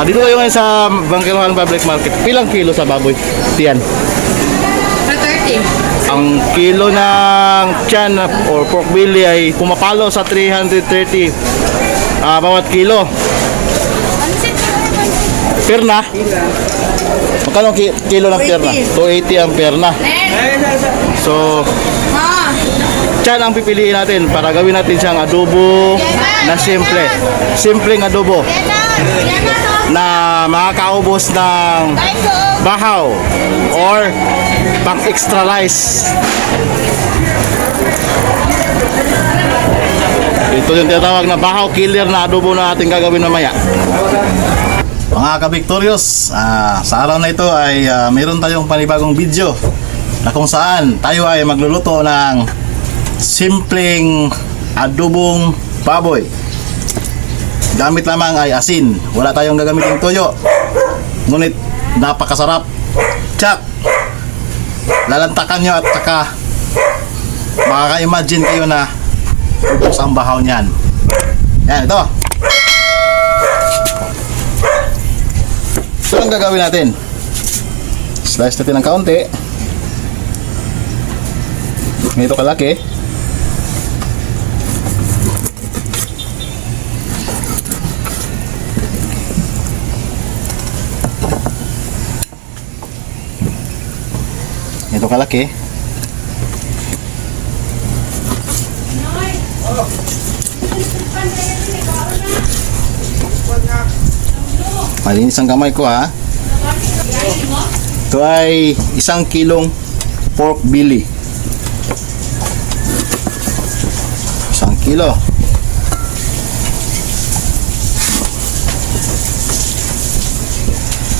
Dito tayo ngayon sa Bangkilohan Public Market. Pilang kilo sa baboy? Tiyan. 30. Ang kilo ng tiyan or pork belly ay pumapalo sa 330 bawat kilo. Perna? Magkano kilo ng perna? 280 ang perna. So, tiyan ang pipiliin natin para gawin natin siyang adobo na simple. Simpleng adobo na makakaubos ng bahaw or pang extra rice. Ito yung tinatawag na bahaw killer na adobo na ating gagawin mamaya. Mga ka-Victorious, sa araw na ito ay mayroon tayong panibagong video na kung saan tayo ay magluluto ng simpleng adobong baboy. Gamit lamang ay asin. Wala tayong gagamitin tuyo. Ngunit napakasarap. Tsak! Lalantakan nyo at saka makaka-imagine kayo na upos ang bahaw niyan. Yan, ito. Ito ang gagawin natin. Slice natin ng kaunti. Ganito kalaki. Ito kalaki. Malinis ang kamay ko ha. Ito ay 1 kilong pork belly. 1 kilo.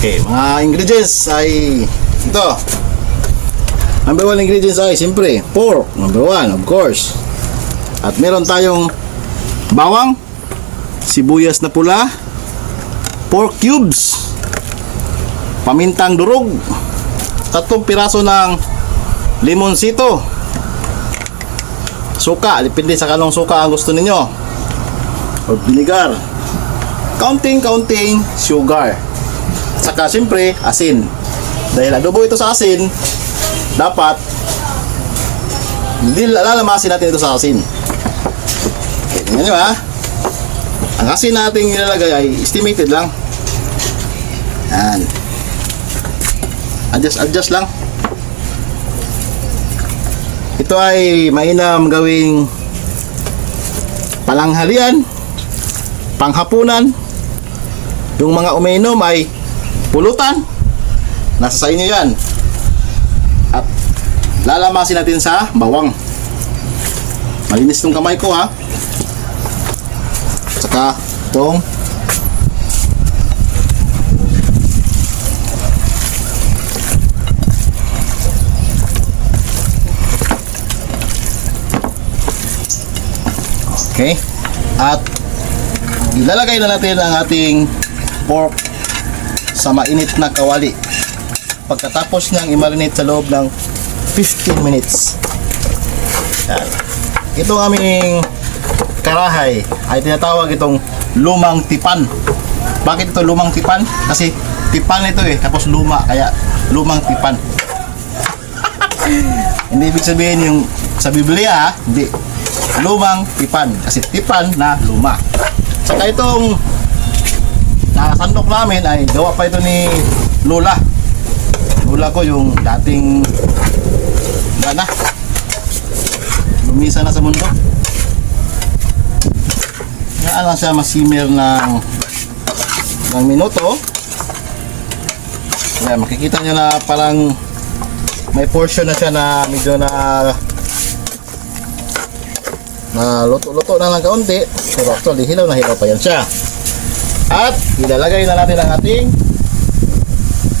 Okay, mga ingredients ay ito. Number 1 ingredients ay siyempre pork, number 1 of course. At meron tayong bawang, sibuyas na pula, pork cubes, pamintang durog, 3 piraso ng limonsito, suka, depende sa kanong suka ang gusto ninyo, or vinegar, kaunting sugar, at saka siyempre asin. Dahil adobo ito sa asin, dapat lalamasin natin ito sa asin. Okay, tingnan nyo ha. Ang asin natin ilalagay ay estimated lang. Yan. Adjust lang. Ito ay mainam gawing palanghalian, panghapunan. Yung mga umiinom ay pulutan. Nasa sa inyo yan. At lalamasin natin sa bawang. Malinis tong kamay ko ha. Saka itong okay. At ilalagay na natin ang ating pork sa mainit na kawali. Pagkatapos niyang i-marinate sa loob ng 15 minutes. Yan. Itong aming karahay ay tinatawag itong lumang tipan. Bakit ito lumang tipan? Kasi tipan ito tapos luma, kaya lumang tipan. Hindi ibig sabihin yung sa Biblia hindi. Lumang tipan, kasi tipan na luma. Saka itong nakasandok namin ay gawa pa ito ni Lola. Lola ko yung dating bana. Lumisa na sa mundo. Kaya lang siya masimmer ng minuto. Kaya makikita nyo na parang may portion na siya na medyo na luto-luto na ng kaunti. Pero actually hilaw na hilaw pa yan siya. At ilalagay na natin ang ating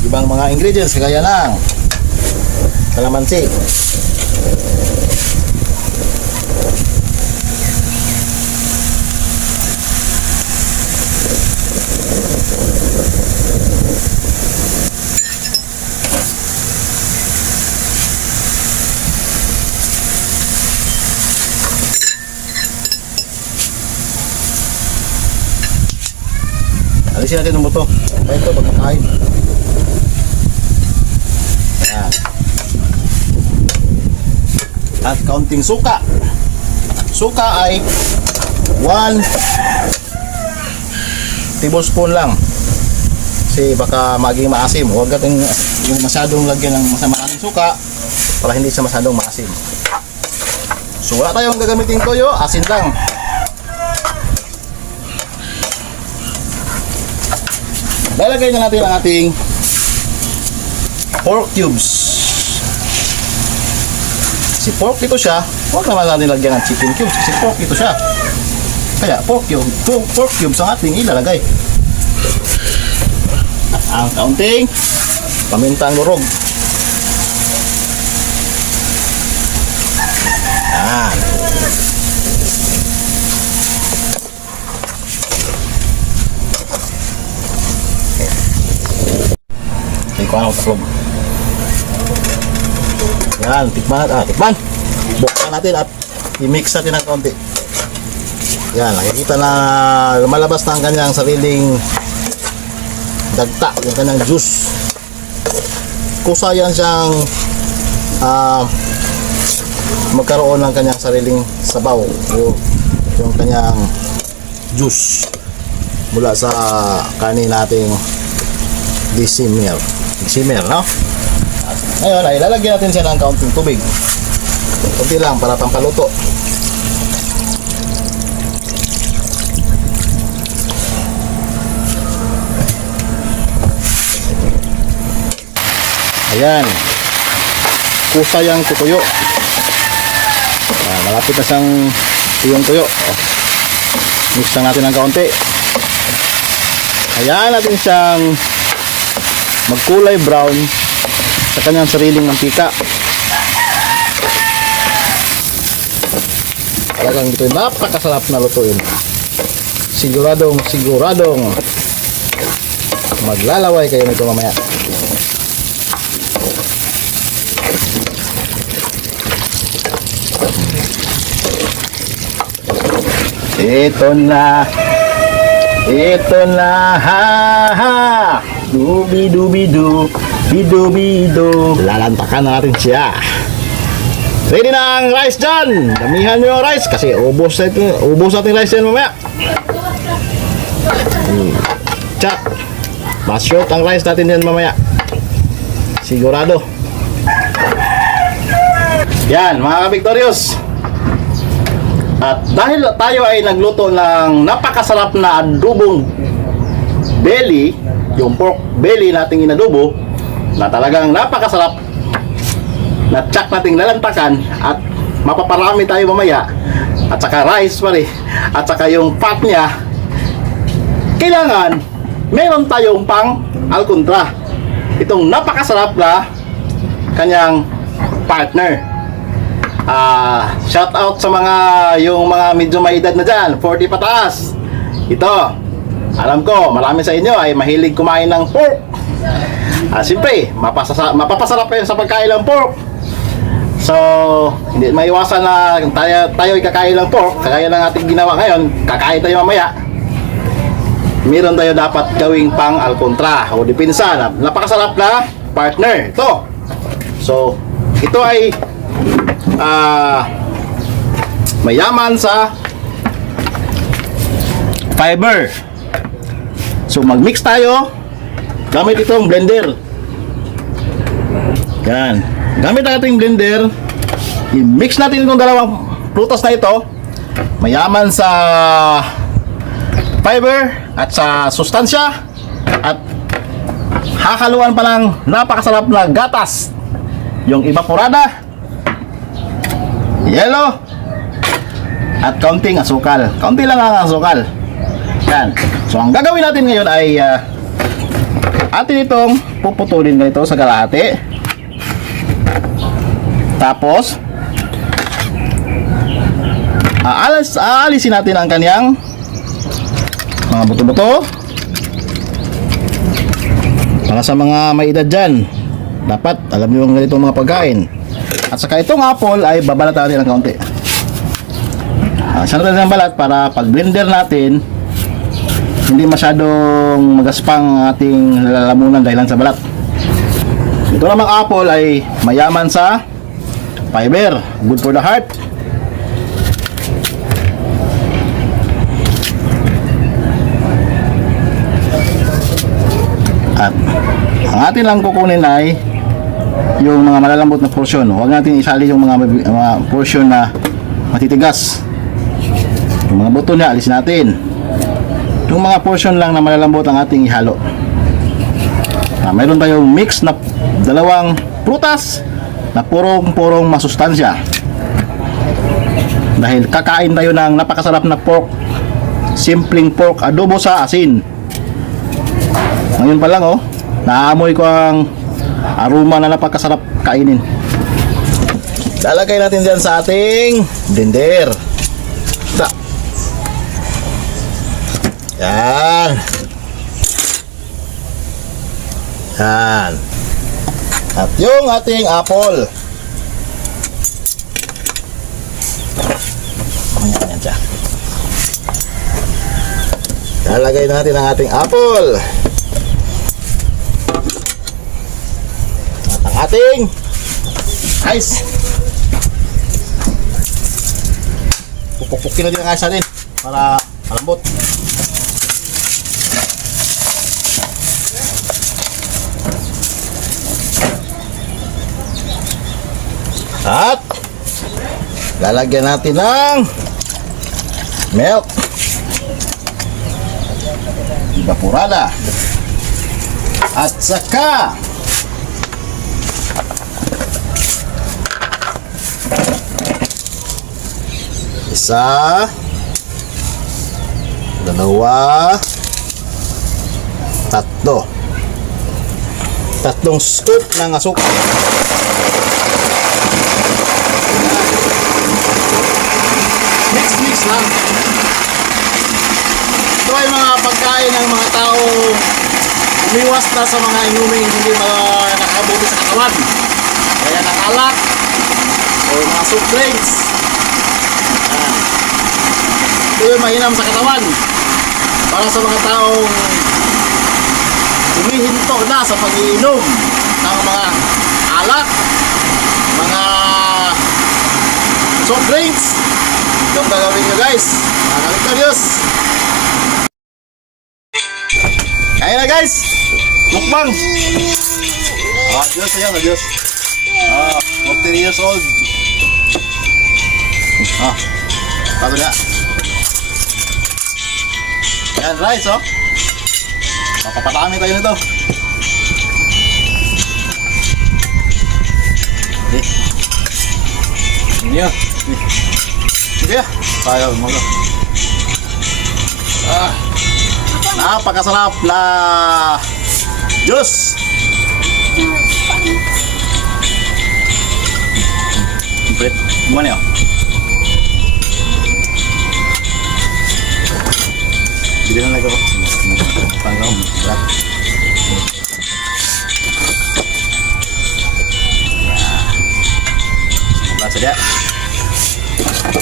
ibang mga ingredients kagaya ng kalamansi, Alisin natin yung buto. Kaya ito, pag makain. Ayan. At kaunting suka. Suka ay 1 tablespoon lang. Kasi baka maging maasim. Huwag natin yung masyadong lagyan ng maraming suka para hindi siya masyadong maasim. So wala tayong gagamitin toyo, asin lang. Lalagay na natin ang ating pork cubes. Si pork dito siya, huwag naman natin lagyan ng chicken cubes kasi pork dito siya. Kaya pork cubes ang ating ilalagay. At ang kaunting pamintang lurog. Yan. Tikman ako taklog. Yan, tikman. Buksan natin at i-mix natin ng kaunti. Yan, nakikita na lumalabas na ang kanyang sariling dagta, yung kanyang juice. Kusa yan siyang magkaroon ng kanyang sariling sabaw o yung kanyang juice mula sa kanin nating simmer, no? Ngayon ay lalagyan natin siya ng kaunting tubig. Kunti lang para pampaluto. Ayan. Kusa yang tutuyo. Malapit na siyang tuyong-tuyo. Mix lang natin ng kaunti. Ayan natin siyang magkulay brown sa kanyang sariling mantika. Talagang ito napakasarap na lutuin. Siguradong maglalaway kayo nito mamaya. Ito na, ha ha, dubi-dubi-du, bidu-bidu. Lalantakan na natin siya. Ready na ang rice dyan. Damihan nyo yung rice kasi ubos natin rice yan mamaya. Chak, mas short ang rice natin yan mamaya. Sigurado. Yan mga ka-Victorious. At dahil tayo ay nagluto ng napakasarap na adobong belly, yung pork belly nating inadobo, na talagang napakasarap, na tsak nating lalantakan at mapaparami tayo mamaya, at saka rice pa rin, at saka yung fat niya, kailangan meron tayong pang alkontra, itong napakasarap na kanyang partner. Shout out sa yung mga medyo may edad na dyan, 40 pataas. Ito, alam ko marami sa inyo ay mahilig kumain ng pork. Siyempre mapapasarap kayo sa pagkain ng pork. So hindi maiwasan na tayo ay kakain ng pork. Kagaya ng ating ginawa ngayon, kakain tayo mamaya. Meron tayo dapat gawing pang alkontra o dipinsa na napakasarap na partner ito. So ito ay mayaman sa fiber. So mag-mix tayo gamit itong blender. Yan. Gamit ang ating blender, i-mix natin itong dalawang prutas na ito. Mayaman sa fiber at sa sustansya, at hakaluan pa ng napakasarap na gatas, yung evaporada, yellow, at kaunting asukal. Kaunti lang ang asukal. Yan. So ang gagawin natin ngayon ay atin itong puputulin ganito sa kalahati. Tapos aalisin natin ang kanyang mga buto-buto. Para sa mga may edad dyan, dapat alam nyo yung ganitong mga pagkain. At saka itong apple ay babalatan natin ng kaunti. Siya natin ng balat para pag blender natin hindi masyadong tayong magaspang ang ating lalamunan dahilan sa balat. Ito namang apple ay mayaman sa fiber, good for the heart. At ang atin lang kukunin ay yung mga malalambot na portion. Huwag natin isali yung mga portion na matitigas. Yung mga buto niya, alisin natin. Yung mga portion lang na malalambot ang ating ihalo. Mayroon tayong mix na dalawang prutas na purong masustansya. Dahil kakain tayo ng napakasarap na pork, simpleng pork adobo sa asin. Ngayon pa lang naamoy ko ang aroma na napakasarap kainin. Lalagay natin dyan sa ating blender. Yan. Yan. At yung ating apple. Yan siya. Lalagay natin ang ating apple. At ang ating ice. Pupukpukin na din ang ice natin para malambot. At lalagyan natin ng milk evaporada at saka isa, dalawa, tatlong scoop ng asukal. Mix lang. Ito ay mga pagkain ng mga tao umiwas na sa mga inuming hindi nakabuti sa katawan. Kaya ng alak o mga soft drinks. Ito yung mahinam sa katawan. Para sa mga taong humihinto na sa pag-iinom ng mga alak, mga soft drinks. Ito ang gagawin nyo guys. Mga Diyos. Kaya na guys. Mukbang. Diyos ayan. Diyos. 40 years old. Pato na. Yan rice Papapatami tayo nito. Ini ya. Sige, tayo mga. Napakasarap na juice. Bread, gimana ya? Bili na lagi ako. Panggaw, berat. Berat saja.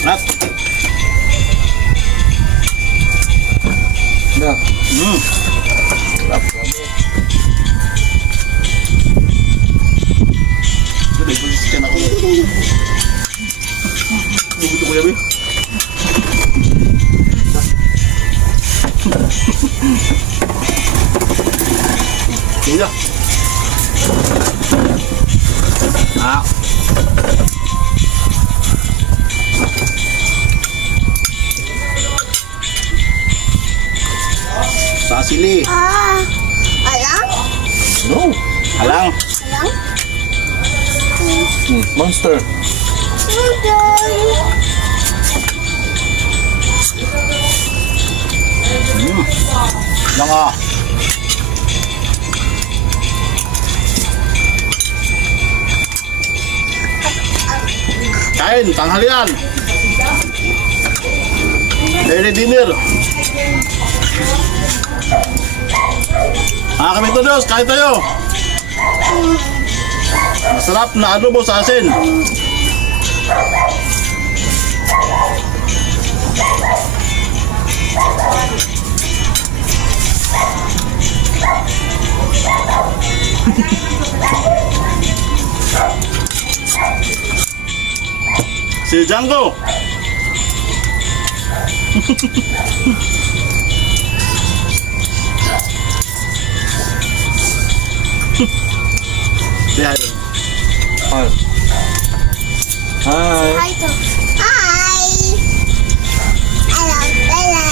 Nat. Dah. Berat. Sudah posisikan aku. Begitu boleh be. Iya. Sasili. Alang? No, alang. Alang? Monster. Lang Kain, tanghalian. Daily dinner. Kami ito Diyos, kain tayo. Masarap na adobo sa asin. Si Django. Say hi. Hi. Hi. Hi to. Hi. Hello, hello.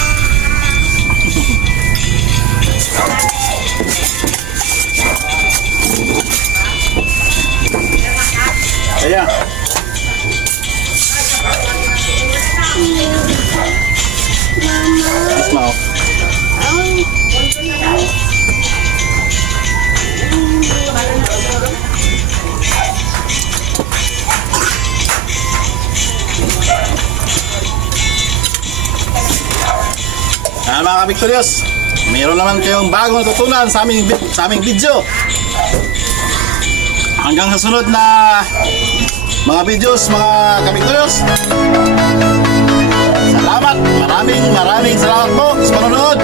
Kaya. Yes, Mao. Mga kabiktoryos, mayroon naman kayong bagong natutunan sa aming video. Hanggang sa sunod na mga videos, mga kabiktoryos. Salamat, maraming salamat po sa panonood.